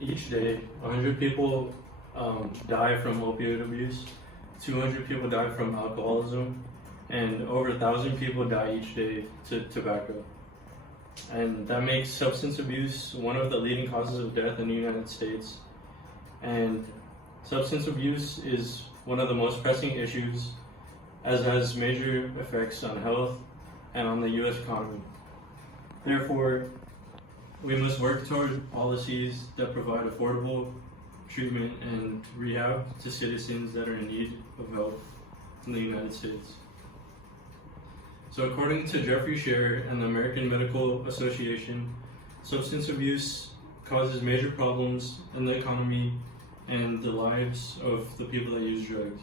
Each day, 100 people die from opioid abuse, 200 people die from alcoholism, and over 1,000 people die each day to tobacco. And that makes substance abuse one of the leading causes of death in the United States. And substance abuse is one of the most pressing issues, as it has major effects on health and on the U.S. economy. Therefore, we must work toward policies that provide affordable treatment and rehab to citizens that are in need of help in the United States. So according to Jeffrey Scherer and the American Medical Association, substance abuse causes major problems in the economy and the lives of the people that use drugs.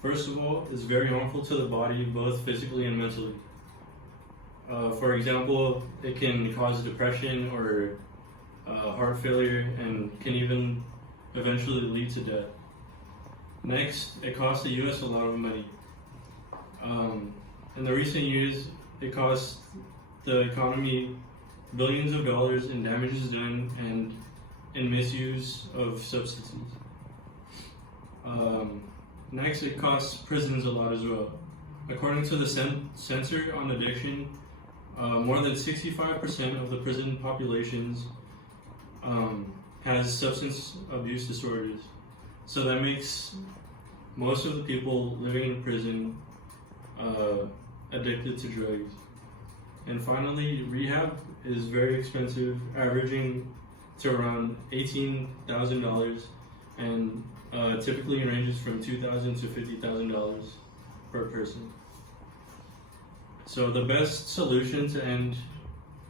First of all, it's very harmful to the body, both physically and mentally. For example, it can cause depression or heart failure and can even eventually lead to death. Next, it costs the U.S. a lot of money. In the recent years, it cost the economy billions of dollars in damages done and in misuse of substances. Next, it costs prisons a lot as well. According to the Center on Addiction, more than 65% of the prison populations has substance abuse disorders. So that makes most of the people living in prison addicted to drugs. And finally, rehab is very expensive, averaging to around $18,000 and typically ranges from $2,000 to $50,000 per person. So the best solution to end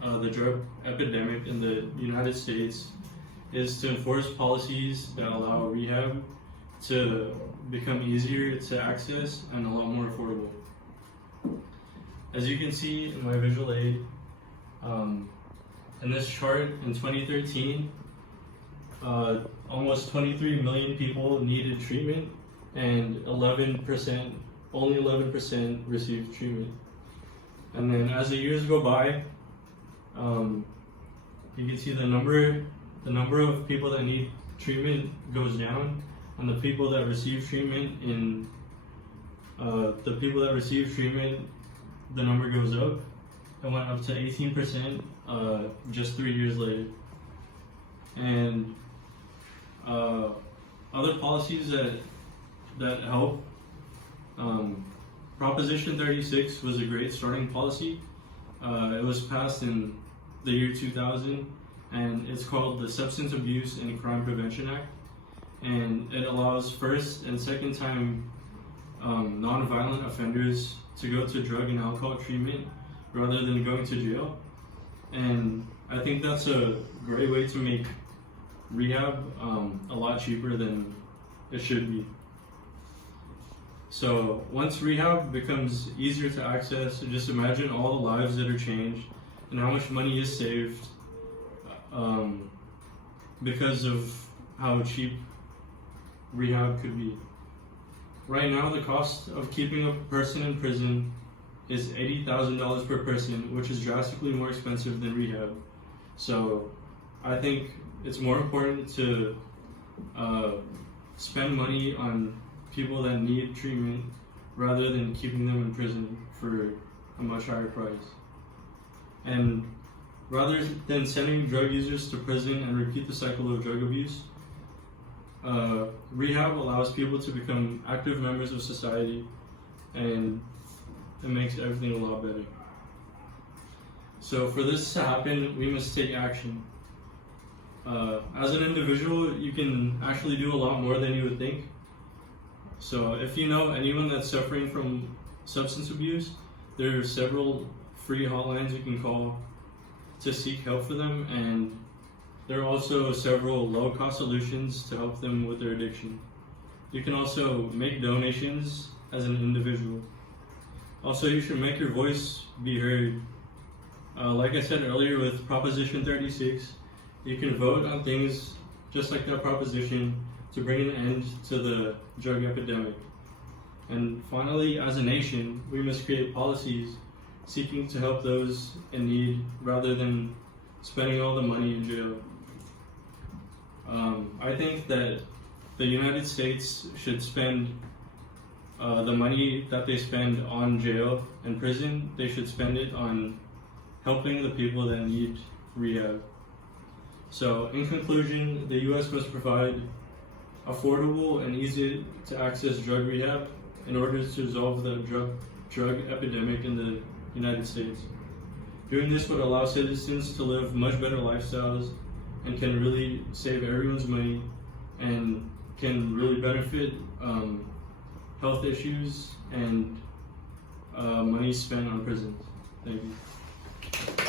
the drug epidemic in the United States is to enforce policies that allow rehab to become easier to access and a lot more affordable. As you can see in my visual aid, in this chart in 2013, almost 23 million people needed treatment and only 11% received treatment. And then as the years go by, you can see the number of people that need treatment goes down, and the people that receive treatment the number goes up. It went up to 18% just 3 years later. And other policies that help, Proposition 36 was a great starting policy. It was passed in the year 2000, and it's called the Substance Abuse and Crime Prevention Act. And it allows first and second time non-violent offenders to go to drug and alcohol treatment rather than going to jail. And I think that's a great way to make rehab a lot cheaper than it should be. So once rehab becomes easier to access, just imagine all the lives that are changed and how much money is saved because of how cheap rehab could be. Right now, the cost of keeping a person in prison is $80,000 per person, which is drastically more expensive than rehab. So I think it's more important to spend money on people that need treatment rather than keeping them in prison for a much higher price. And rather than sending drug users to prison and repeat the cycle of drug abuse, rehab allows people to become active members of society, and it makes everything a lot better. So for this to happen, we must take action. As an individual, you can actually do a lot more than you would think. So if you know anyone that's suffering from substance abuse, there are several free hotlines you can call to seek help for them, and there are also several low-cost solutions to help them with their addiction. You can also make donations as an individual. Also, you should make your voice be heard. Like I said earlier with Proposition 36, you can vote on things just like that proposition to bring an end to the drug epidemic. And finally, as a nation, we must create policies seeking to help those in need rather than spending all the money in jail. I think that the United States should spend the money that they spend on jail and prison, they should spend it on helping the people that need rehab. So, in conclusion, the U.S. must provide affordable and easy to access drug rehab in order to resolve the drug epidemic in the United States. Doing this would allow citizens to live much better lifestyles and can really save everyone's money and can really benefit health issues and money spent on prisons. Thank you.